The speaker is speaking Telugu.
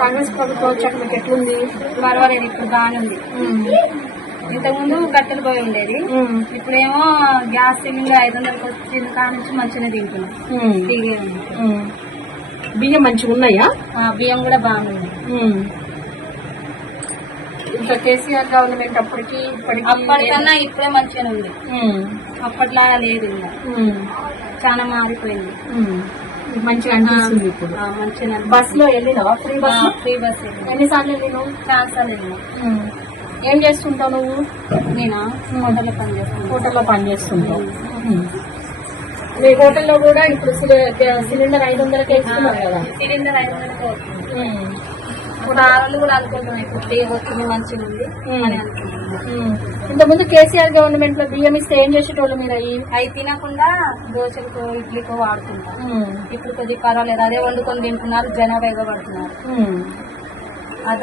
కాంగ్రెస్ ప్రభుత్వం వచ్చాక మీకు ఎట్లుంది? పర్వాలేదు, ఇప్పుడు బాగానే ఉంది. ఇంతకుముందు కట్టెలు పోయి ఉండేది, ఇప్పుడేమో గ్యాస్ సిలిండర్ 500 వచ్చిన కాడ నుంచి మంచిగా తింటున్నాం. బియ్యం మంచిగా ఉన్నాయా? బియ్యం కూడా బాగుంది. ఇంకా కేసీఆర్ గవర్నమెంట్ అప్పటికి అప్పటికన్నా ఇప్పుడే మంచిగానే ఉంది. అప్పట్లాగా లేదు, ఇంకా చాలా మారిపోయింది. మంచిగా అనిపిస్తుంది ఇప్పుడు. మంచిగా బస్ లో వెళ్ళినావా? Free bus. ఫ్రీ బస్ ఎన్నిసార్లు వెళ్ళినావు? చాలా సార్లు వెళ్ళినా. ఏం చేస్తుంటావు నువ్వు? నేను హోటల్లో పనిచేస్తాను. హోటల్లో పనిచేస్తుంటావు. మీ హోటల్లో కూడా ఇప్పుడు సిలిండర్ 500కే ఇస్తున్నారు కదా? సిలిండర్ 500కే వస్తుంది. ఇప్పుడు ఆ రోజు కూడా అనుకుంటున్నాం, ఇప్పుడు ఫ్రీ వచ్చింది, మంచిగా ఉంది అని అనుకుంటున్నాం. ఇంతకుముందు కేసీఆర్ గవర్నమెంట్ లో బియ్యం ఇస్తే ఏం చేసేటోళ్ళు మీరు? అవి తినకుండా దోశలకో ఇడ్లీకో వాడుతుంటాం. ఇప్పుడు కొద్దిగా పర్వాలేదు, అదే వండుకొని తింటున్నారు, జనాభా ఎగబడుతున్నారు.